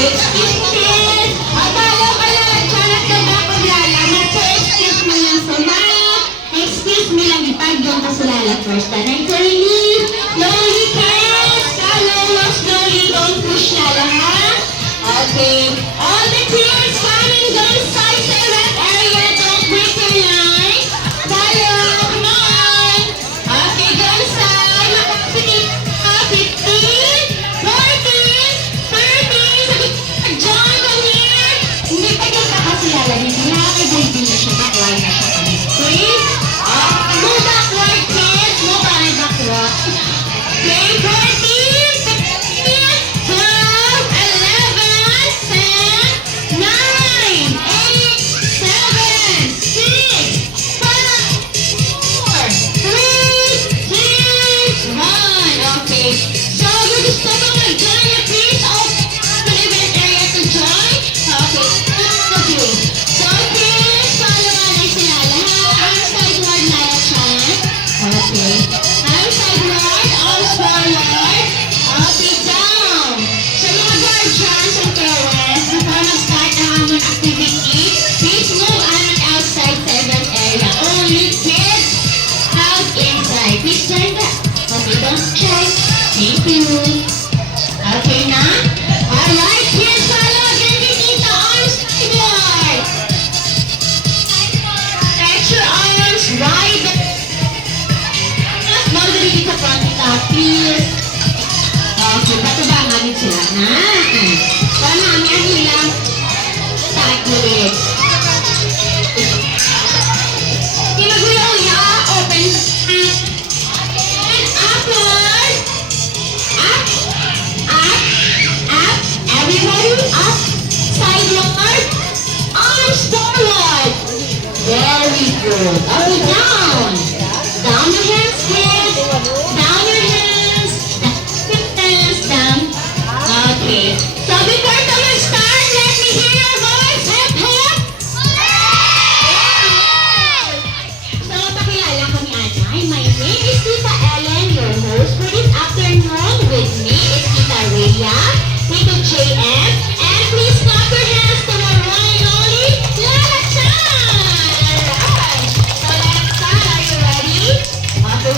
Excuse me. Akala ka lang dyan at nagkakulala. Mag-excuse me lang sa mic. Excuse me lang ipag yung kasulala first. And I'm telling you, slowly kids. Follow us slowly. Don't push lala, ha? Okay. All the tears coming go inside the red area. Don't break your line. Follow. Come on. Okay, go inside. Makapit. 15, 14, 13. John, come here. Hindi pa yung kakasilala. Hindi na baby na siya. Backward na siya kami. Please. Move backward, kids. Move backward. Okay, 14, 15, 12, 11, 10, 9, 8, 7, 6, 5, 4, 3, 2, 1. Okay. So, yung gusto mo mag-join, please open the event area to join. Okay. Okay. So, please follow na sila lahat. Arms sideward na yan. Okay. Arms sideward, arms forward. Okay, down. So, mga guardians and parents, before mag-start ang aming activity, please move on and outside the event area. Only kids out inside. Please join that. Okay, don't try. Thank you. Okay na? Alright, kids, follow again kay Tita. Arms sideward. Stretch your arms wide. Small dito sa front, Tita. Please. Okay, patubangan sila na. Para namin ang ilang start ulit. Kinagulaw open. Upward. Up. Up. Up. Everybody up. Sideward. Arms forward. Very good. Okay, down. Down your hands, kids. Down your hands. Down. Okay. So before we start, let me hear your voice. Hip, hip. So, pakilala ko ni Anay. My name is Tita Ellen, your host for this afternoon. With me is Tita Rhea, Tito JM, and please clap your hands to the one and only Lala Chan. Alright. So, Lala Chan, are you ready? Okay,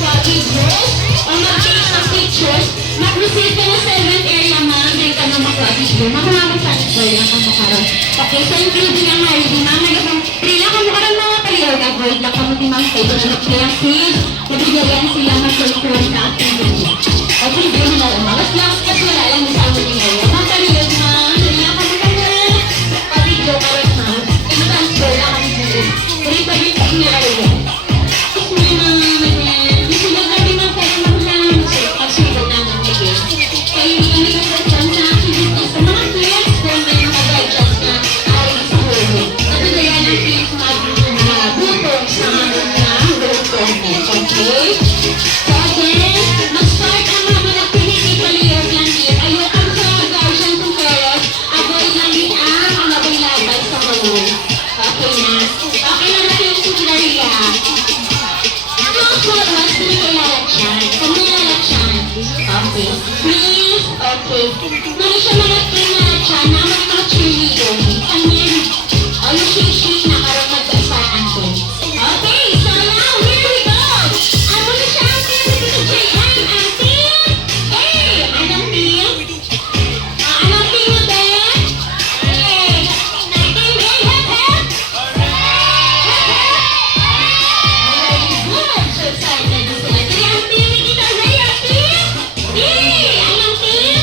mag-videos o mag-take ng pictures, mag-receive ka ng 7th area ma'am, then ka na mag-video. Makamamang factor lang ang makaroon. Okay, so including ang Hardy, ma'am, free lang ang makaroon mga paliyaw na board lang kamo di ma'am kayo na mag-classes, nabigyan sila mag-control na activity. Okay, di mo na lang, mas wala lang sa amin ngayon. Mga paliyaw ma'am, free lang kamo na pa-video ka rin ma'am, i-transfer lang kami dito. Free pa rin kami nila. Okay. Mali siya mga pinatsa na mga cheerleader. Ano shishi na karong magkasaan ko. Okay, so now, here we go. Ano na siya ang team dito sa JM? Ang team? Hey, anong team? Anong team mo din? Hey, team A, hep hep? Very good. So excited na sila. Kaya ang team ni Tita Ray, ang team? Hey, anong team?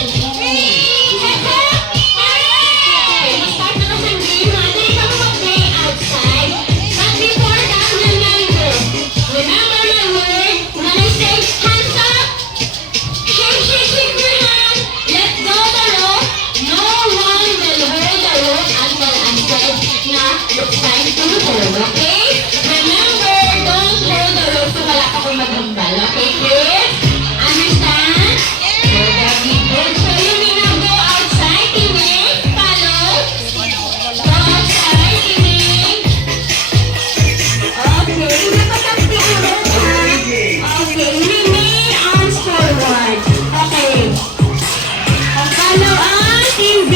Okay? Remember, don't hold the rope so wala ka kung mag-umbal. Okay, kids? Understand? So, very good. So, you may now go outside, teammates. Follow. Go outside, teammates. Okay. Napatapos ang rope, ha? Okay. Remain arms forward. Okay. Follow ang team B.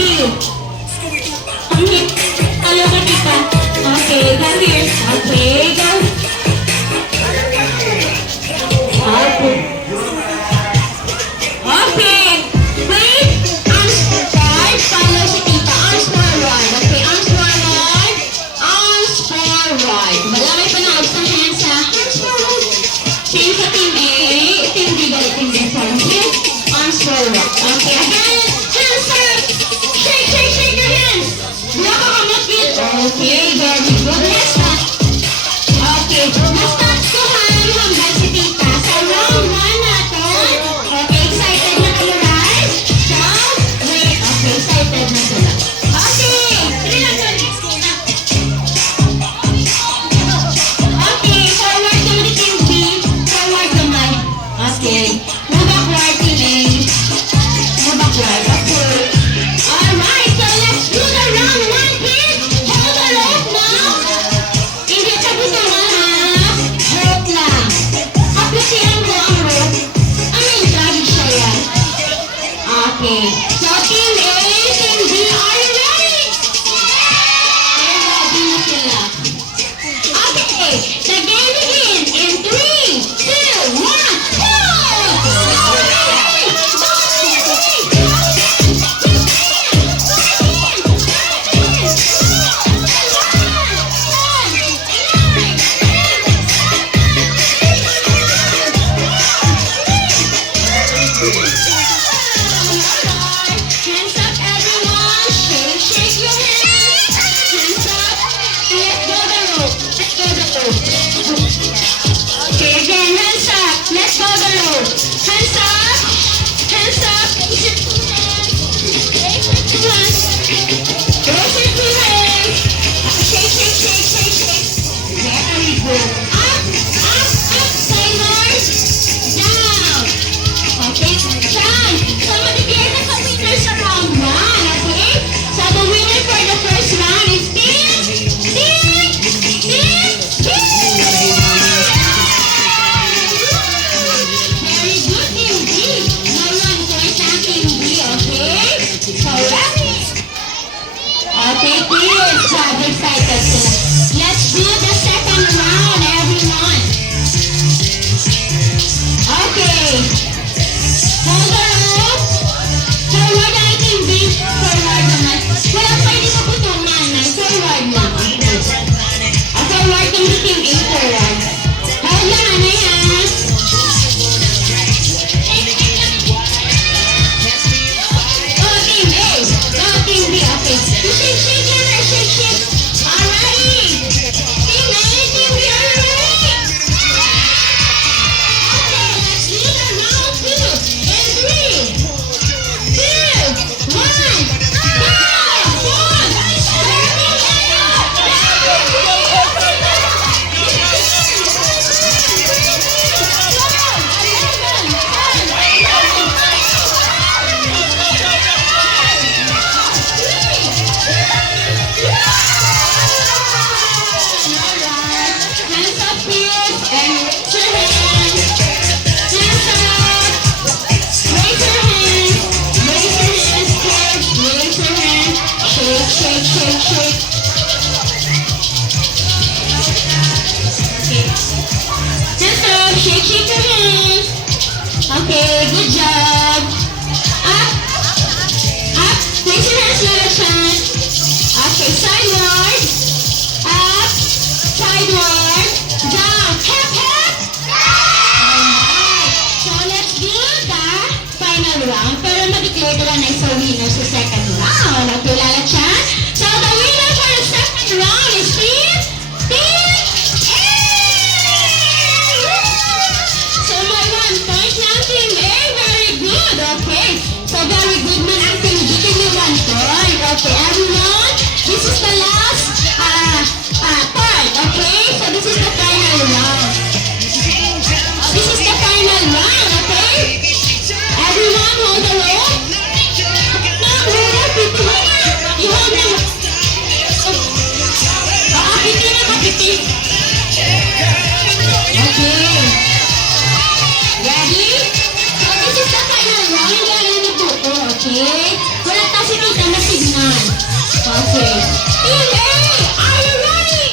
Follow ka, tita. Okay, come here. Okay, go. Okay. Okay. Wait. Arms forward. Follow si tita. Arms forward. Okay, arms forward. Arms forward. Wala may panaog sa hands sa arms forward. Same sa team A. Team B. Galit team B. Arms forward. Okay, again. Hands up. Shake, shake, shake your hands. Wala ka kamakit. Okay, very good. Next one. Okay, na-stop ko hanggang si tita. Sa round 1 natin. Okay, excited na kayo, right? So, wait. Okay, excited na sila. Okay, three lang doon. Okay, forward naman ni Team B. Forward naman. Okay, move backward, Team A. Move backward. Okay. Alright, so let's do the round 1, please. Hold the rope now. Hindi ka dito na, ha? Rope lang. Apasihan ko ang rope. Ano yung traffic siya yan? Okay. So, Team A, Team B, are you ready? Ready na sila. Okay. The game begins in 3, 2, 1, go! shake your hands. Okay, good job. Up, up. Raise your hands, Lola Chan. Okay, sideward. Up, sideward. Down. Hep, hep. Alright. So let's do the final round. Pero ma-declare ko lang na isa winner sa second round. Okay, Lola Chan. So the winner for the second round is Team A. So my 1 point now, Team A. Very good. Okay. So very good man ang Team B. Give me 1 point. Okay, everyone. This is the last part. Okay. So this is the final round. This is the final round. Okay. Everyone hold the rope. No, hold up. You hold the rope. Kapitin na kapitin. Okay. Ready? So this is the final round. Lalo na po ito. Okay. Wala ta si tita na signal. Okay. Team A, are you ready?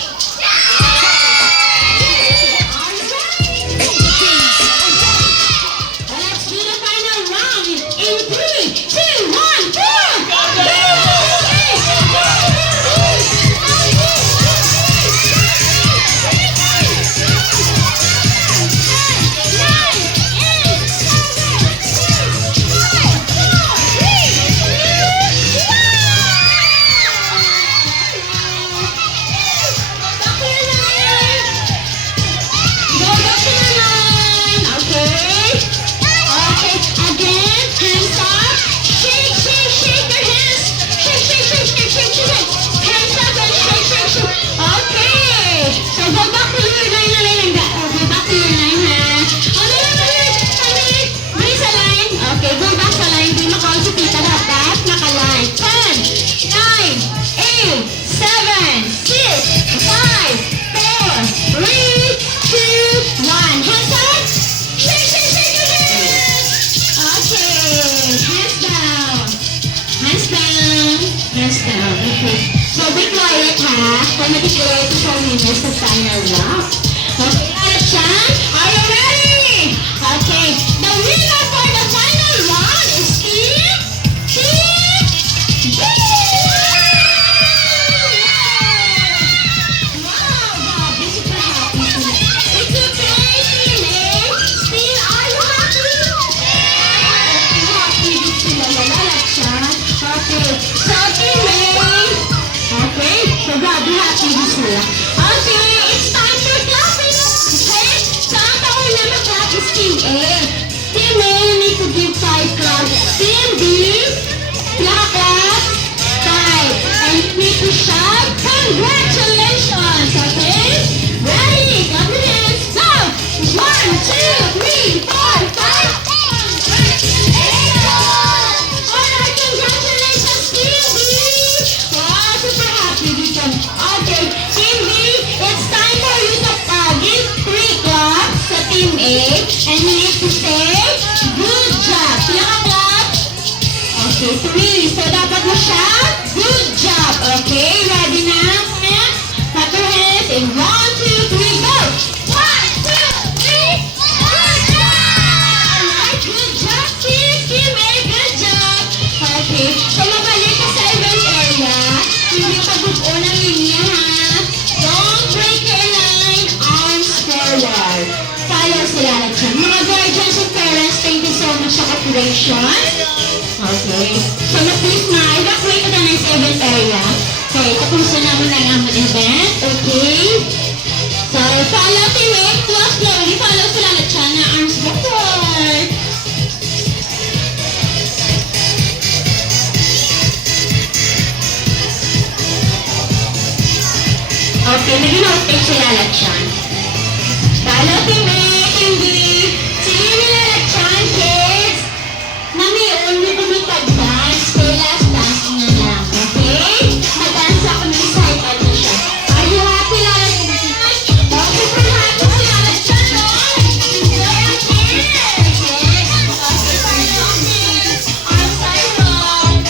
Let's do the final round in 3, 2, 1, go! So be quiet ha, kung mag-declare ito sa winners sa final round. Okay, Lola Chan, are you ready? Okay, the winner for the final round is Team B! Wow, Bob, this is super happy. It's okay, Team A. Still, are you happy? Happy din sila, Lola Chan. Okay, so Team A. Okay, so grabe happy din sila. Okay, it's time for clapping. Okay, so ang tawag na mag-clap is Team A. Team A, you need to give 5 claps. Team B, clap, 5. And you need to shout, congratulations. Okay, ready, clap your hands, go. 1, 2, 3, 4, 5. Alright, congratulations, Team B. Wow, super happy with them. Okay, Team B, it's time for you to give 3 claps sa Team A. And you need to say, good job. Clap. Okay, 3. So dapat mo shout, good job. Okay, ready na? Clap your hands in 1, 2, 3, go. 1, 2, 3, good job. Alright, good job, Team A, good job. Okay, so mabalik ka sa event area. Hindi ka buo ng linya ha. Don't break your line, arms forward. Follow sila na dyan. Mga guardians and parents, thank you so much sa cooperation. Okay, so please na, evacuate ka na sa event area. Okay, tapusin naman na ang event. Okay, so follow Team A, close slowly. Follow sila na dyan na arms forward. Okay, nag-notate sila na dyan. Follow Team A, Team B. Team nila na dyan, kids. Mami, only kami pag-dance. Kaya last dance na lang, okay? Mag-dance ako ng side ano siya. Are you happy, Lala? Okay, super happy si Lala dyan, no? Enjoy ang kids. Okay, follow me. Arms forward. Side one.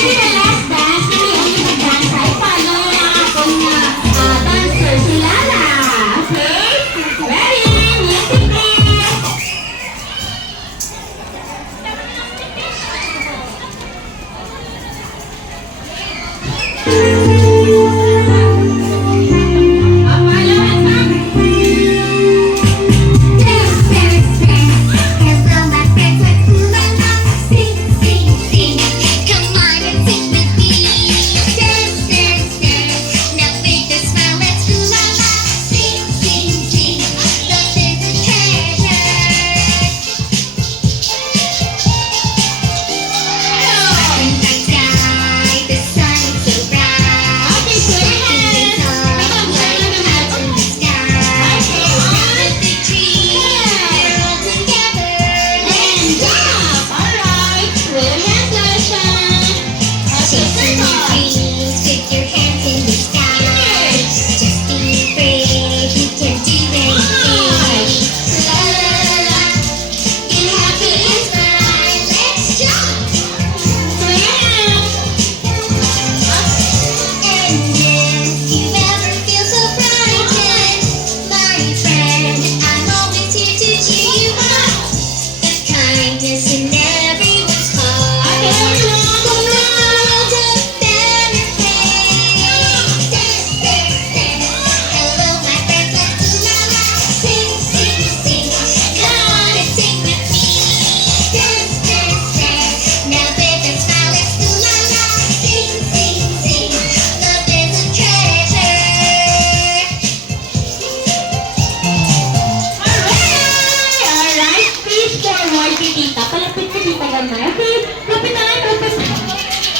will be the last dance na may only mag-dance ay follow ang akong dancer, si Lala. Okay? Ready? Music please!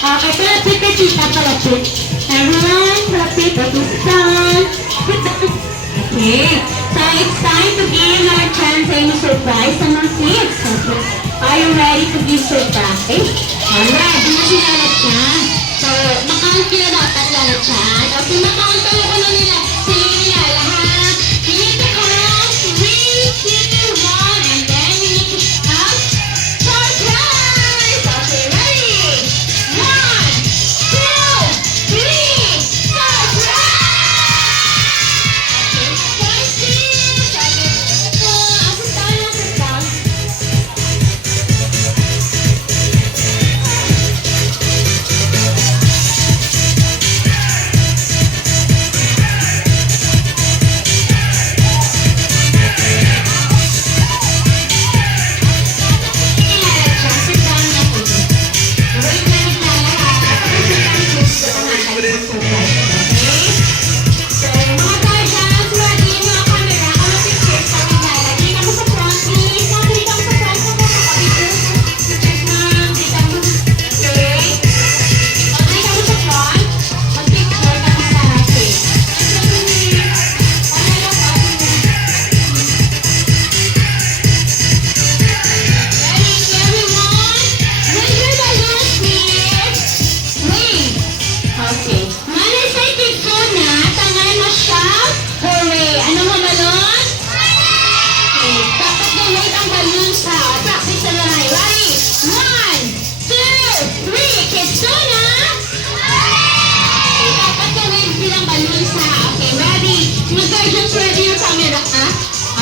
Okay, palapit ka tita, palapit. Everyone, palapit, stand. Okay, so it's time to give our chance any surprise sa mga kids. Okay. Are you ready to give surprise? Alright, di na sila lahat. So, makount nila dapat lahat yan. Okay, makount tayo ko na nila. Sige nila lahat. You need to count 3, 2, 1, and then you need to count surprise! Okay, ready? 1, 2, 3, surprise!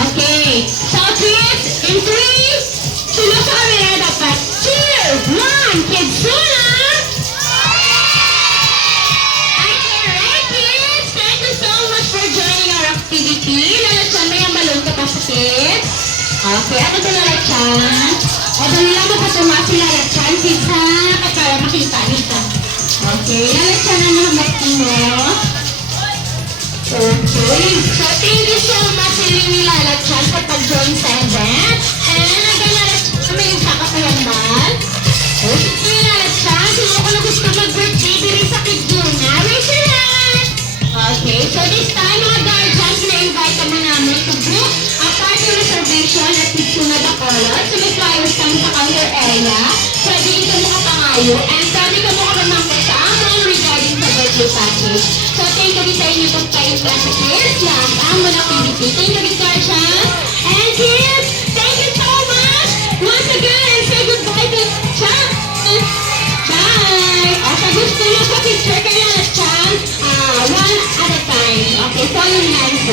Okay, so kids, in 3, sunod sa camera dapat. 2, 1, kids, sunod! Okay, right kids, thank you so much for joining our activity. Lalatsan mo yung balon ka pa sa kids. Okay, ano ito lalatsan? O, dali lang mapatuma si lalatsan, kids ha, para makita nito. Okay, lalatsan na ng Martino. Okay, so thank you so much sa inyo lalatsan sa pag-join sa event. And nag-lalatsan kami yung sakapayambal. Okay, sige lalatsan, sino ko na gusto mag-birthday diri sa Kiduna? Raise your hand! Okay, so this time mga guardians, na-invite kami namin to book a party reservation at Kiduna Bacolod. So may flyers kami sa counter area. Pwede ito mo kapangayo and pwede ka mo kapamangkot sa among regarding sa birthday package. So thank you sa inyo pagkain sa kids. Lahat ang mga activity. Thank you, guardians. And kids,